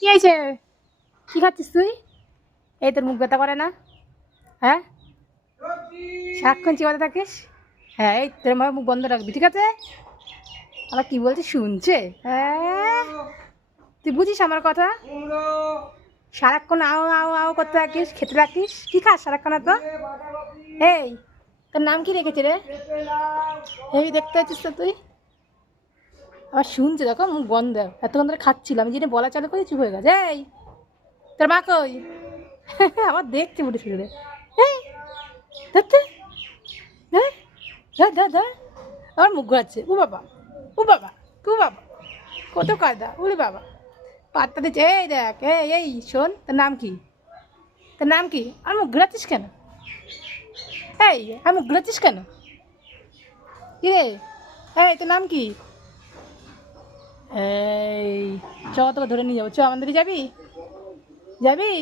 কি হয়েছে? কি খাচ্ছিস তুই? এই তোর মুখ ব্যথা করে না? হ্যাঁ, সারাক্ষণ চিবাতে থাকিস? হ্যাঁ, এই তোর মায়ের মুখ বন্ধ রাখবি, ঠিক আছে? আবার কি বলছিস শুনছে? হ্যাঁ, তুই বুঝিস আমার কথা? সারাক্ষণ আও আও আও করতে থাকিস, খেতে থাকিস, কি খাস সারাক্ষণ এত? এই, তোর নাম কি রেখেছে রে? হেবি দেখতে পাচ্ছিস তো তুই? আবার শুনছে, দেখো মুখ বন্ধ। এতক্ষণ ধরে খাচ্ছিলাম, আমি যেটা বলা চালু করে চুপ হয়ে গেছে। এই, তোর মা কই? আবার দেখছে উঠে ফিরে। এই, ধরতে, ধর, ধর ধর ধর। আমার মুখ ঘোরাচ্ছে। ও বাবা, ও বাবা, ও বাবা, কত কায়দা, ওরে বাবা। পাত্তা দিচ্ছে। এই দেখ, এই শোন, তোর নাম কি? তোর নাম কি? আর মুখ ঘোরাচ্ছিস কেন? এই, আর মুখ ঘোরাচ্ছিস কেন? কি রে? এই, তোর নাম কি? এই, চ তোকে ধরে নিয়ে যাবো, চ আমাদের যাবি? যাবি?